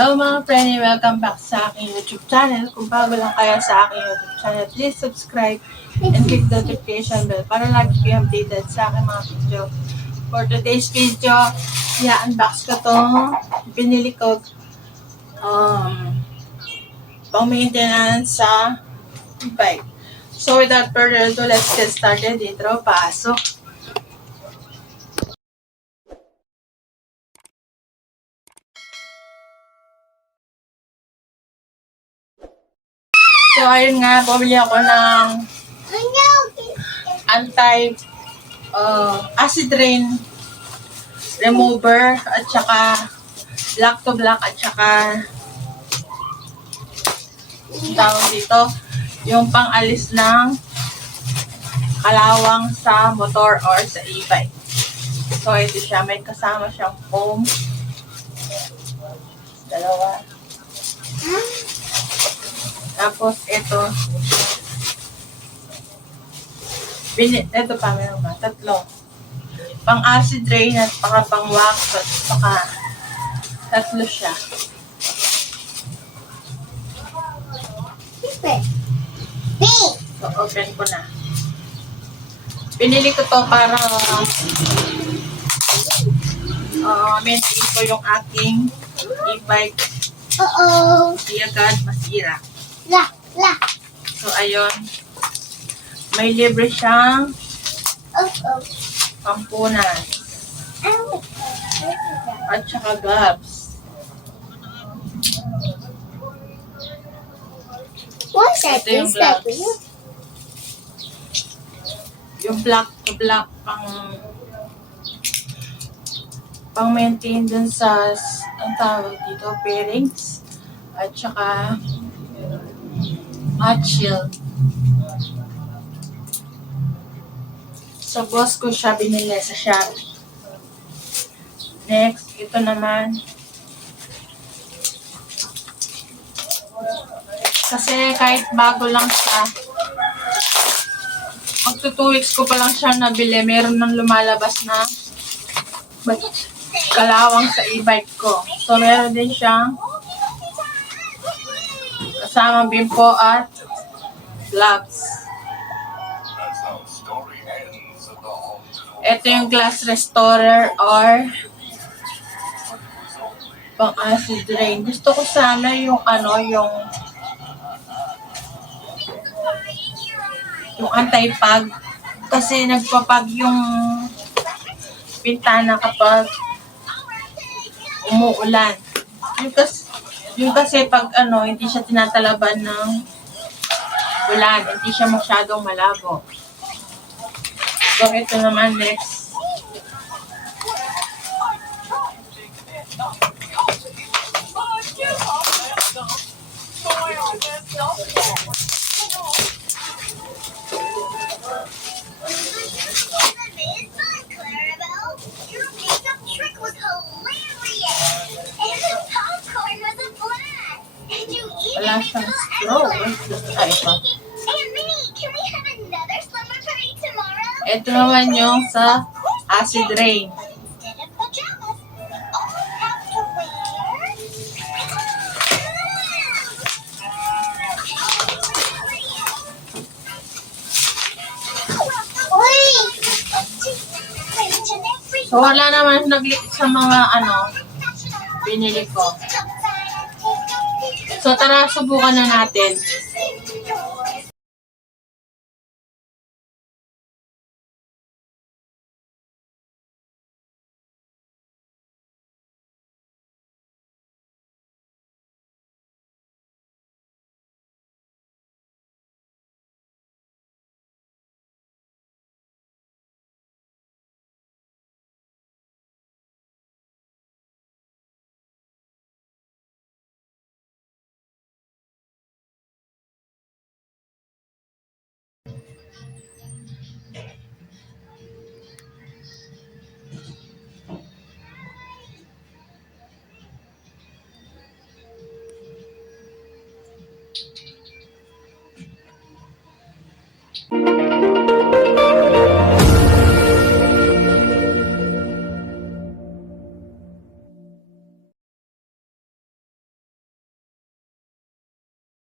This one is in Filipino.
Hello mga friend, welcome back sa aking YouTube channel. Kung bago lang kayo sa aking YouTube channel, please subscribe and click the notification bell para lagi kayo updated sa aking mga video. For today's video, i-unbox ko itong binili ko pang maintenance sa bike. So without further ado, let's get started. Intro, pasok. So ayun nga, bumili ako ng acid rain remover at saka black to black at saka tawag dito yung pang-alis ng kalawang sa motor or sa e-bike. So ito siya, may kasama siyang foam. Dalawa. Tapos ito ito pa, meron ba? Tatlo. Pang acid rain at pang wax at saka tatlo siya. So open ko na. Pinili ko to para maintain ko yung aking e-bike. Hindi agad masira. So ayun. May libre siyang pampunan. At saka gloves. What's that? Ito yung gloves. Yung black to black pang maintain dun sa ang tawag dito, bearings. At saka hot shield. Sa boss ko siya binili sa Shopee. Next, ito naman. Kasi kahit bago lang siya, magto 2 weeks ko pa lang siya nabili, meron nang lumalabas na kalawang sa e-bike ko. So, meron din siyang kasamang bimpo at gloves. Ito yung glass restorer or pang acid rain. Gusto ko sana yung yung anti-pag kasi nagpapag yung bintana kapag umuulan. Yung kasi pag hindi siya tinatalaban ng ulan, hindi siya masyadong malabo. So ito naman next. Wala siyang straw. Ito. Ito naman yung sa acid rain. So wala naman nag-leak sa mga binili ko. So tara, subukan na natin.